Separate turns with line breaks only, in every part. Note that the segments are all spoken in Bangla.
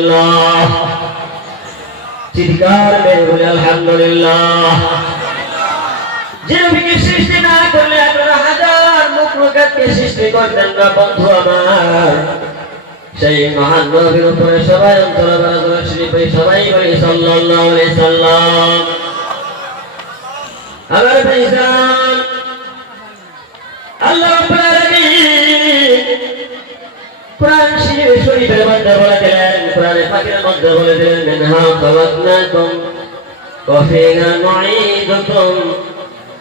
আলহামদুলিল্লাহ। চিৎকার মেরে বলে, আলহামদুলিল্লাহ। যে নবীকে সৃষ্টি না করলে আপনারা হাজার মুখলুকাতকে সৃষ্টি করতেন না, বন্ধু আমার। সেই মহান নবীর উপরে সবাই অন্তর শরীফে সবাই বলি, সাল্লাল্লাহু আলাইহি সাল্লাম। আমার ভাইজান, আল্লাহ রাব্বুল আলামিন কোরআন শরীফের মধ্যে বলে দিলেন কোরআনে পাকের মধ্যে বলে দিলেন মিনহা খালাকনাকুম ওয়া ফিহা নুঈদুকুম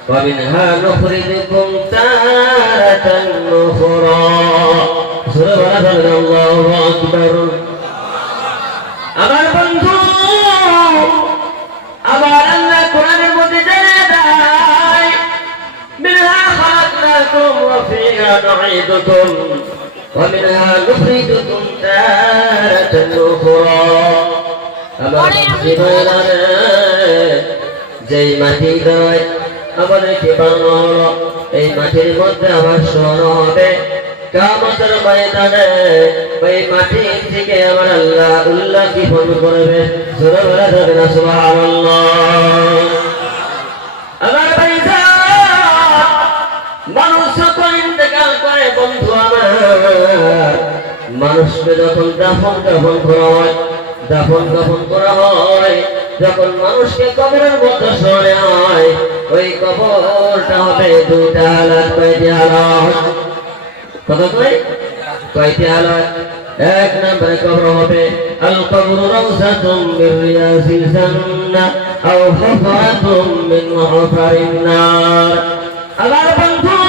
ওয়া মিনহা নুখরিজুকুম তারাতান উখরা সূরা বাকারা আল্লাহু আকবার। আমার বন্ধু আবার আল্লাহ কোরআনের মধ্যে জানা দেয়, মিনহা খালাকনাকুম ওয়া ফিহা নুঈদুকুম ومنها نخرجكم تارة أخرى আমার জীবনের যেই মাটি দেয় আমাদেরকে বানানো হলো এই মাটির মধ্যে আমার স্মরণ হবে কামতের ময়দানে ওই মাটি থেকে আমার আল্লাহ উল্লাহ কি ফোন করবে সুরে বলে ধরে না সুবহানাল্লাহ আমার বন্ধু আমার মানুষকে যখন দাফন কাফন করা হয় দাফন কাফন করা হয় যখন মানুষকে কবরের মধ্যে সরে হয় ওই কবরটা হবে দুটা হালাত কয়টি হালাত কত কয় কয়টি হালাত এক নম্বরে কবর হবে আল কবর রাউসাতুম মিন রিয়াসিল জান্নাহ আও হুফরাতুম মিন হুফারিন নার আমার বন্ধু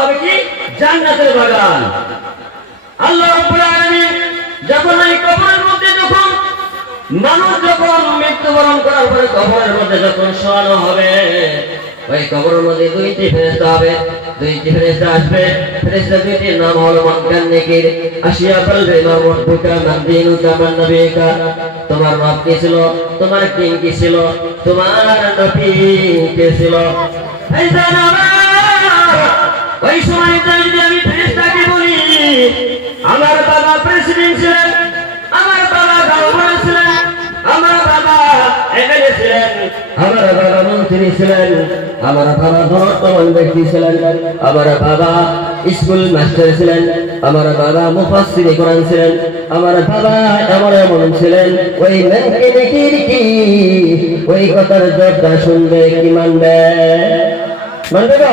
হবে কি? জান্নাতের বাগান। আল্লাহ যখন এই কবরের মধ্যে যখন মানুষ যখন মৃত্যুবরণ করার পরে কবরের মধ্যে যখন শোয়ানো হবে, ওই মধ্যে দুইটি ফেরেশতা হবে। দুইটি ফেরেশতা আসবে। দুইটির নাম হলো মাক্কান নেকির। আসিয়া তোমার রব কি ছিল? তোমার কিং, কি ছিল? তোমার নবী কে ছিল? এই জানাবা ওই সময় যদি আমি ফেরেশতাকে বলি, আমার বাবা প্রেসিডেন্ট ছিলেন, আমার বাবা গভর্নর ছিলেন, আমার বাবা এমএলএ ছিলেন, আমার বাবা মন্ত্রী ছিলেন, আমার বাবা ধর্মতমন ব্যক্তি ছিলেন, আমার বাবা স্কুল মাস্টার ছিলেন, আমার বাবা মুফাসসির কোরআন ছিলেন, আমার বাবা এমন এমন ছিলেন, ওই মেনকে দেখি কি ওই কথার জটটা শুনবে, কি মানবে? মানবে তো?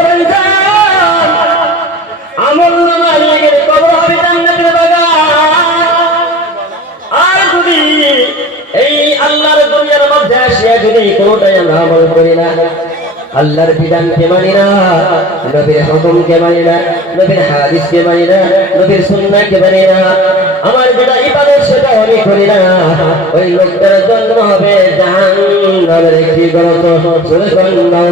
আমল করি না। আল্লাহর বিধানকে মানি না, নবীর হুকুমকে মানি না, নবীর হাদিসকে মানি না, নবীর সুন্নাহকে মানি না। আমার যেটা ইবাদত সেটা আমি করি না। ওই লোকটার জন্ম হবে জাহান্নামের একটি গরত সুবহানাল্লাহ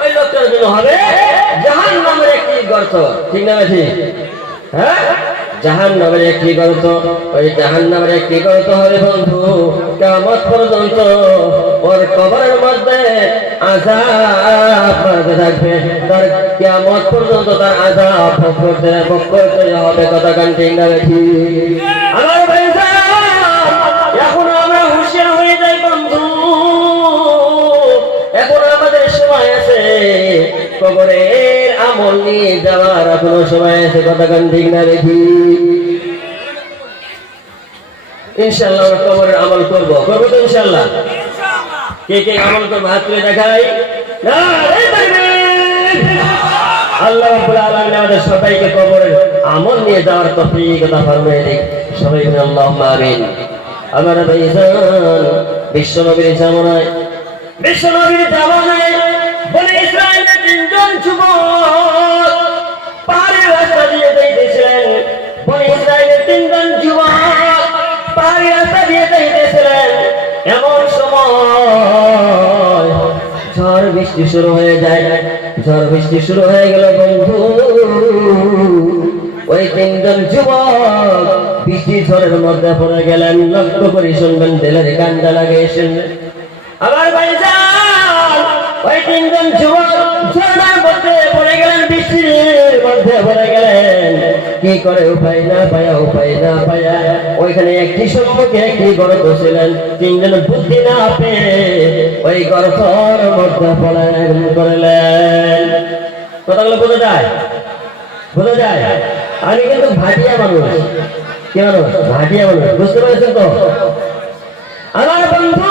ওই লোকটার জন্য হবে জাহান নামের একটি গর্ত ঠিক না ঠিক হ্যাঁ? জাহান নামের একটি গর্ত ওই জাহান নামের একটি গর্ত হবে বন্ধু কেমন পর্যন্ত ওর কবরের মধ্যে আজাব থাকবে। তার কেমন পর্যন্ত তার আজাব করতে ভোগ করতে হবে, কথা আমার আমাদের আছে কবরের আমল নিয়ে যাওয়ার এখনও সময় আছে, কতক্ষণ ঠিক না দেখি? ইনশাল্লাহ কবরের আমল করব। করব তো ইনশাল্লাহ কে কে আমল করব? হাত তুলে দেখাই! আল্লাহ আমাদের সবাইকে কবরের আমল নিয়ে যাওয়ার দিক সবাই আমার ভাইজান বিশ্ব নবীর জামানায় বিশ্ব নবীর জামানায় বলে তিনজন যুবক পাহাড়ের রাস্তা দিয়ে যাইতেছিলেন। বলে ইসরায়েলের তিনজন যুবক পাহাড়ের রাস্তা দিয়ে যাইতেছিলেন। এমন সময় ঝড় বৃষ্টি শুরু হয়ে যায়। ঝড় বৃষ্টি শুরু হয়ে গেল, বন্ধু। ওই তিনজন যুবক বৃষ্টি ঝড়ের মধ্যে পড়ে গেলেন। লক্ষ্য করে শুনবেন, দিলের গানটা লাগিয়ে শুনবেন। আমার ভাই ওই তিনজন যুবক মধ্যে পড়ে গেলেন, বৃষ্টির মধ্যে পড়ে গেলেন। কি করে উপায় না পায়া, উপায় না পায়া। ওইখানে ছিলেন তিনজন বুদ্ধি না পেয়ে ওই গর্তর মধ্যে পড়েন করলেন। কথাগুলো বোঝা যায়? বোঝা যায়? আমি কিন্তু ভাটিয়া মানুষ। কি মানুষ? ভাটিয়া মানুষ। বুঝতে পারছেন তো? আমার বন্ধু